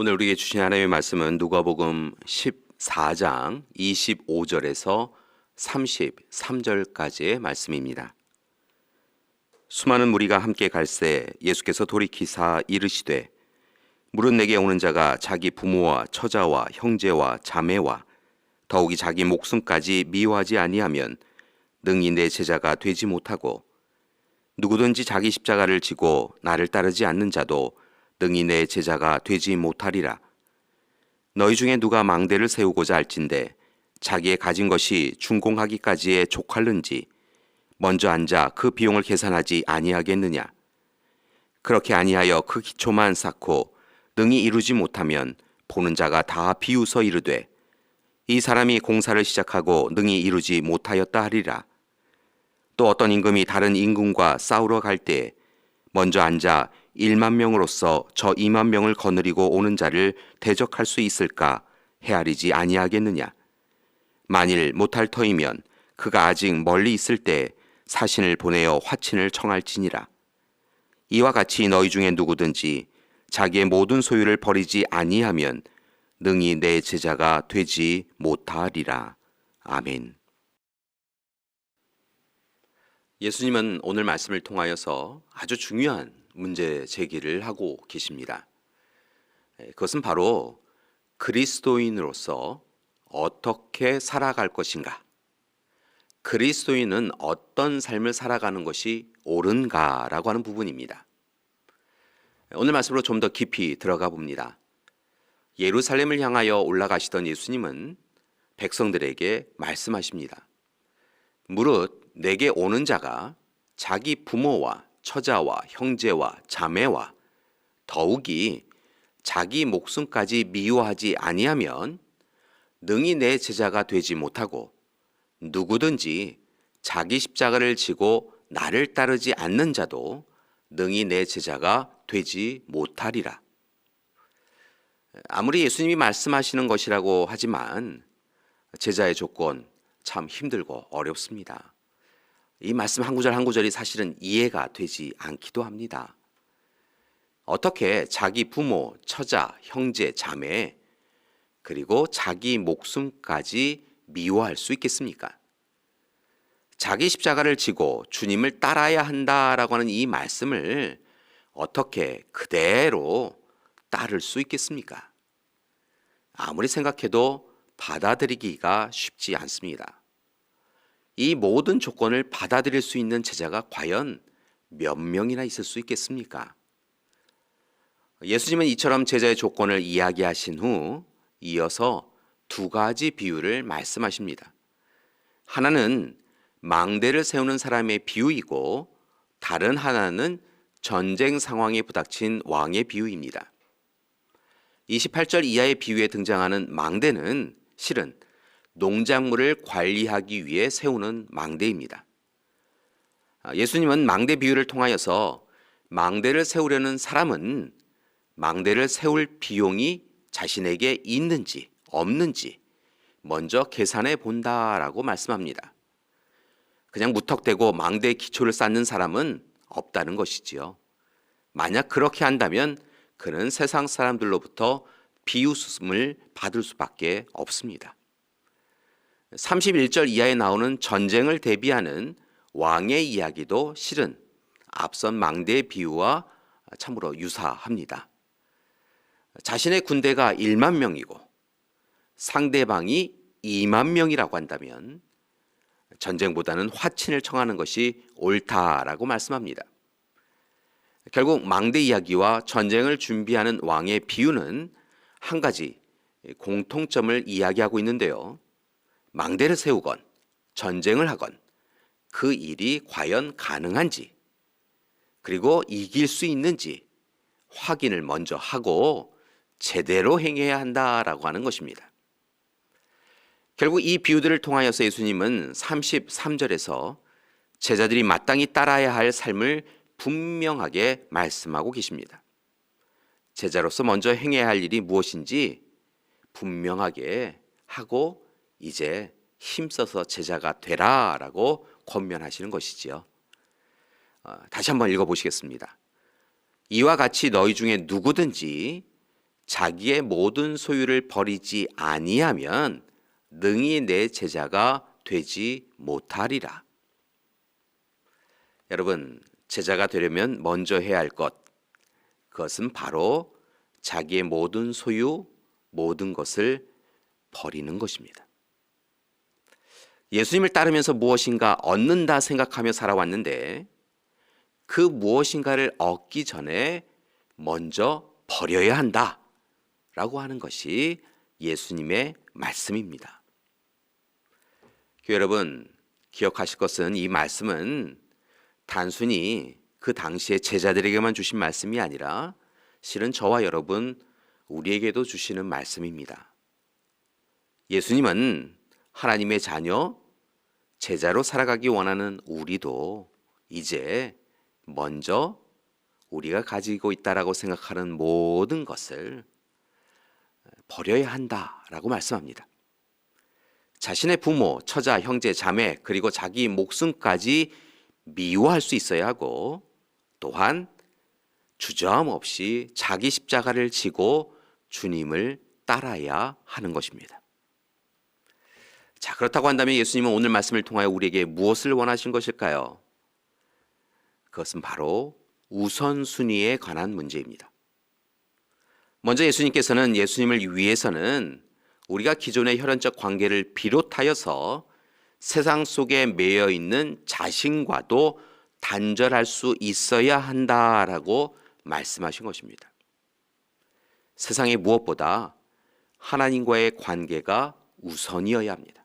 오늘 우리에게 주신 하나님의 말씀은 누가복음 14장 25절에서 33절까지의 말씀입니다. 수많은 무리가 함께 갈새 예수께서 돌이키사 이르시되 물은 내게 오는 자가 자기 부모와 처자와 형제와 자매와 더욱이 자기 목숨까지 미워하지 아니하면 능히 내 제자가 되지 못하고 누구든지 자기 십자가를 지고 나를 따르지 않는 자도 능히 내 제자가 되지 못하리라. 너희 중에 누가 망대를 세우고자 할진대 자기의 가진 것이 준공하기까지에 족할는지 먼저 앉아 그 비용을 계산하지 아니하겠느냐. 그렇게 아니하여 그 기초만 쌓고 능히 이루지 못하면 보는 자가 다 비웃어 이르되 이 사람이 공사를 시작하고 능히 이루지 못하였다 하리라. 또 어떤 임금이 다른 임금과 싸우러 갈 때 먼저 앉아 1만 명으로서 저 2만 명을 거느리고 오는 자를 대적할 수 있을까 헤아리지 아니하겠느냐. 만일 못할 터이면 그가 아직 멀리 있을 때 사신을 보내어 화친을 청할지니라. 이와 같이 너희 중에 누구든지 자기의 모든 소유를 버리지 아니하면 능히 내 제자가 되지 못하리라. 아멘. 예수님은 오늘 말씀을 통하여서 아주 중요한 문제 제기를 하고 계십니다. 그것은 바로 그리스도인으로서 어떻게 살아갈 것인가, 그리스도인은 어떤 삶을 살아가는 것이 옳은가라고 하는 부분입니다. 오늘 말씀으로 좀 더 깊이 들어가 봅니다. 예루살렘을 향하여 올라가시던 예수님은 백성들에게 말씀하십니다. 무릇 내게 오는 자가 자기 부모와 처자와 형제와 자매와 더욱이 자기 목숨까지 미워하지 아니하면 능히 내 제자가 되지 못하고 누구든지 자기 십자가를 지고 나를 따르지 않는 자도 능히 내 제자가 되지 못하리라. 아무리 예수님이 말씀하시는 것이라고 하지만 제자의 조건 참 힘들고 어렵습니다. 이 말씀 한 구절 한 구절이 사실은 이해가 되지 않기도 합니다. 어떻게 자기 부모, 처자, 형제, 자매 그리고 자기 목숨까지 미워할 수 있겠습니까? 자기 십자가를 지고 주님을 따라야 한다라고 하는 이 말씀을 어떻게 그대로 따를 수 있겠습니까? 아무리 생각해도 받아들이기가 쉽지 않습니다. 이 모든 조건을 받아들일 수 있는 제자가 과연 몇 명이나 있을 수 있겠습니까? 예수님은 이처럼 제자의 조건을 이야기하신 후 이어서 두 가지 비유를 말씀하십니다. 하나는 망대를 세우는 사람의 비유이고 다른 하나는 전쟁 상황에 부닥친 왕의 비유입니다. 28절 이하의 비유에 등장하는 망대는 실은 농작물을 관리하기 위해 세우는 망대입니다. 예수님은 망대 비유를 통하여서 망대를 세우려는 사람은 망대를 세울 비용이 자신에게 있는지 없는지 먼저 계산해 본다라고 말씀합니다. 그냥 무턱대고 망대의 기초를 쌓는 사람은 없다는 것이지요. 만약 그렇게 한다면 그는 세상 사람들로부터 비웃음을 받을 수밖에 없습니다. 31절 이하에 나오는 전쟁을 대비하는 왕의 이야기도 실은 앞선 망대의 비유와 참으로 유사합니다. 자신의 군대가 1만 명이고 상대방이 2만 명이라고 한다면 전쟁보다는 화친을 청하는 것이 옳다라고 말씀합니다. 결국 망대 이야기와 전쟁을 준비하는 왕의 비유는 한 가지 공통점을 이야기하고 있는데요. 망대를 세우건 전쟁을 하건 그 일이 과연 가능한지 그리고 이길 수 있는지 확인을 먼저 하고 제대로 행해야 한다라고 하는 것입니다. 결국 이 비유들을 통하여서 예수님은 33절에서 제자들이 마땅히 따라야 할 삶을 분명하게 말씀하고 계십니다. 제자로서 먼저 행해야 할 일이 무엇인지 분명하게 하고 이제 힘써서 제자가 되라라고 권면하시는 것이지요. 다시 한번 읽어보시겠습니다. 이와 같이 너희 중에 누구든지 자기의 모든 소유를 버리지 아니하면 능히 내 제자가 되지 못하리라. 여러분, 제자가 되려면 먼저 해야 할 것, 그것은 바로 자기의 모든 소유, 모든 것을 버리는 것입니다. 예수님을 따르면서 무엇인가 얻는다 생각하며 살아왔는데 그 무엇인가를 얻기 전에 먼저 버려야 한다 라고 하는 것이 예수님의 말씀입니다. 교회 여러분, 기억하실 것은 이 말씀은 단순히 그 당시에 제자들에게만 주신 말씀이 아니라 실은 저와 여러분 우리에게도 주시는 말씀입니다. 예수님은 하나님의 자녀, 제자로 살아가기 원하는 우리도 이제 먼저 우리가 가지고 있다라고 생각하는 모든 것을 버려야 한다라고 말씀합니다. 자신의 부모, 처자, 형제, 자매 그리고 자기 목숨까지 미워할 수 있어야 하고 또한 주저함 없이 자기 십자가를 지고 주님을 따라야 하는 것입니다. 자, 그렇다고 한다면 예수님은 오늘 말씀을 통하여 우리에게 무엇을 원하신 것일까요? 그것은 바로 우선순위에 관한 문제입니다. 먼저 예수님께서는 예수님을 위해서는 우리가 기존의 혈연적 관계를 비롯하여서 세상 속에 매여 있는 자신과도 단절할 수 있어야 한다라고 말씀하신 것입니다. 세상의 무엇보다 하나님과의 관계가 우선이어야 합니다.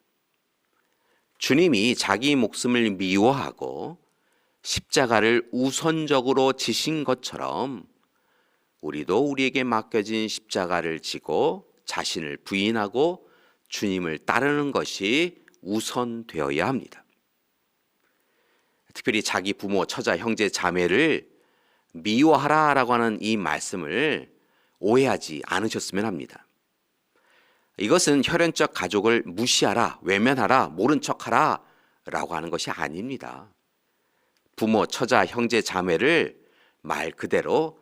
주님이 자기 목숨을 미워하고 십자가를 우선적으로 지신 것처럼 우리도 우리에게 맡겨진 십자가를 지고 자신을 부인하고 주님을 따르는 것이 우선되어야 합니다. 특별히 자기 부모, 처자, 형제, 자매를 미워하라라고 하는 이 말씀을 오해하지 않으셨으면 합니다. 이것은 혈연적 가족을 무시하라, 외면하라, 모른 척하라 라고 하는 것이 아닙니다. 부모, 처자, 형제, 자매를 말 그대로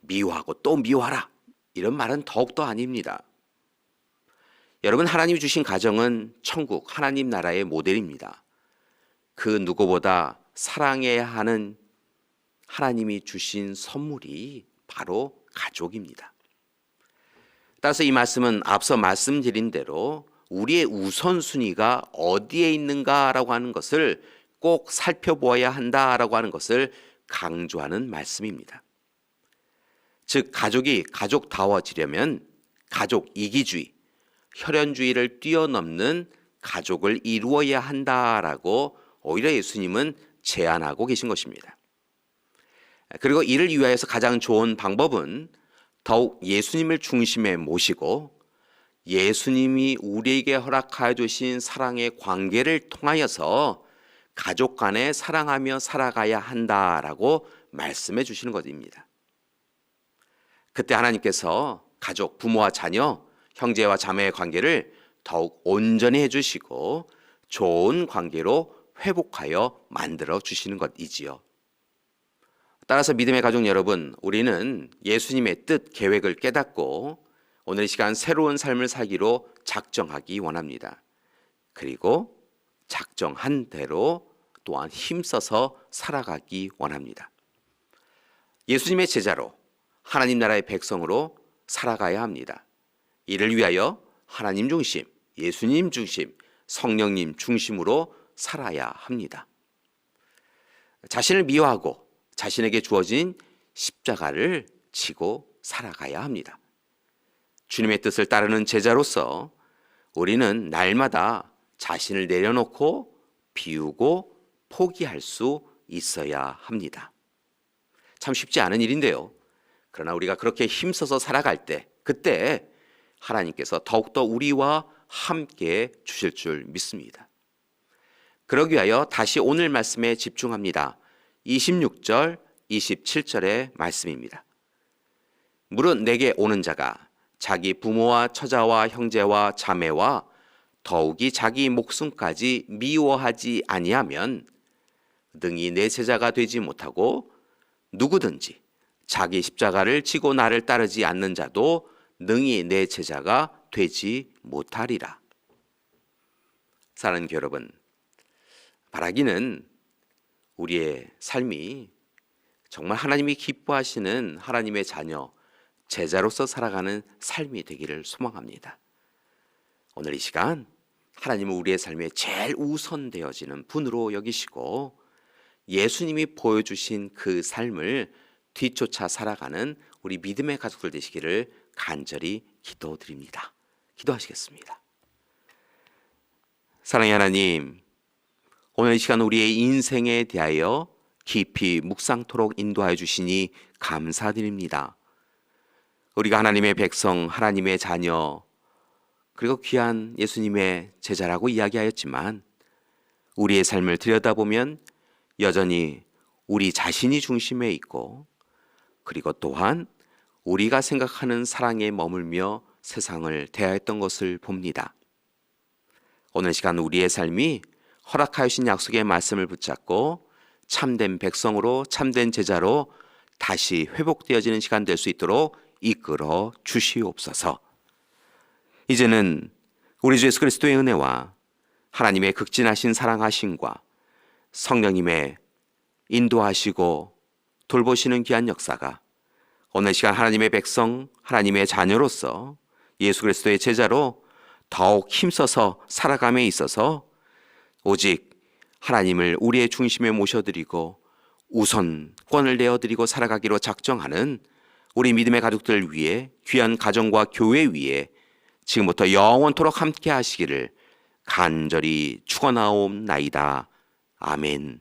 미워하고 또 미워하라 이런 말은 더욱더 아닙니다. 여러분, 하나님이 주신 가정은 천국 하나님 나라의 모델입니다. 그 누구보다 사랑해야 하는 하나님이 주신 선물이 바로 가족입니다. 따라서 이 말씀은 앞서 말씀드린 대로 우리의 우선순위가 어디에 있는가라고 하는 것을 꼭 살펴보아야 한다라고 하는 것을 강조하는 말씀입니다. 즉, 가족이 가족다워지려면 가족 이기주의, 혈연주의를 뛰어넘는 가족을 이루어야 한다라고 오히려 예수님은 제안하고 계신 것입니다. 그리고 이를 위하여서 가장 좋은 방법은 더욱 예수님을 중심에 모시고 예수님이 우리에게 허락하여 주신 사랑의 관계를 통하여서 가족 간에 사랑하며 살아가야 한다라고 말씀해 주시는 것입니다. 그때 하나님께서 가족, 부모와 자녀, 형제와 자매의 관계를 더욱 온전히 해주시고 좋은 관계로 회복하여 만들어 주시는 것이지요. 따라서 믿음의 가족 여러분, 우리는 예수님의 뜻, 계획을 깨닫고 오늘 이 시간 새로운 삶을 살기로 작정하기 원합니다. 그리고 작정한 대로 또한 힘써서 살아가기 원합니다. 예수님의 제자로 하나님 나라의 백성으로 살아가야 합니다. 이를 위하여 하나님 중심, 예수님 중심, 성령님 중심으로 살아야 합니다. 자신을 미워하고 자신에게 주어진 십자가를 지고 살아가야 합니다. 주님의 뜻을 따르는 제자로서 우리는 날마다 자신을 내려놓고 비우고 포기할 수 있어야 합니다. 참 쉽지 않은 일인데요. 그러나 우리가 그렇게 힘써서 살아갈 때, 그때 하나님께서 더욱더 우리와 함께 주실 줄 믿습니다. 그러기 위하여 다시 오늘 말씀에 집중합니다. 26절, 27절의 말씀입니다. 무릇 내게 오는 자가 자기 부모와 처자와 형제와 자매와 더욱이 자기 목숨까지 미워하지 아니하면 능히 내 제자가 되지 못하고 누구든지 자기 십자가를 지고 나를 따르지 않는 자도 능히 내 제자가 되지 못하리라. 사랑하는 여러분, 바라기는 우리의 삶이 정말 하나님이 기뻐하시는 하나님의 자녀, 제자로서 살아가는 삶이 되기를 소망합니다. 오늘 이 시간 하나님은 우리의 삶에 제일 우선되어지는 분으로 여기시고 예수님이 보여주신 그 삶을 뒤쫓아 살아가는 우리 믿음의 가족들 되시기를 간절히 기도드립니다. 기도하시겠습니다. 사랑의 하나님, 오늘 이 시간 우리의 인생에 대하여 깊이 묵상토록 인도하여 주시니 감사드립니다. 우리가 하나님의 백성, 하나님의 자녀, 그리고 귀한 예수님의 제자라고 이야기하였지만 우리의 삶을 들여다보면 여전히 우리 자신이 중심에 있고, 그리고 또한 우리가 생각하는 사랑에 머물며 세상을 대하였던 것을 봅니다. 오늘 시간 우리의 삶이 허락하신 약속의 말씀을 붙잡고 참된 백성으로, 참된 제자로 다시 회복되어지는 시간 될 수 있도록 이끌어 주시옵소서. 이제는 우리 주 예수 그리스도의 은혜와 하나님의 극진하신 사랑하심과 성령님의 인도하시고 돌보시는 귀한 역사가 오늘 시간 하나님의 백성, 하나님의 자녀로서 예수 그리스도의 제자로 더욱 힘써서 살아감에 있어서 오직 하나님을 우리의 중심에 모셔드리고 우선권을 내어드리고 살아가기로 작정하는 우리 믿음의 가족들 위해, 귀한 가정과 교회 위에 지금부터 영원토록 함께 하시기를 간절히 축원하옵나이다. 아멘.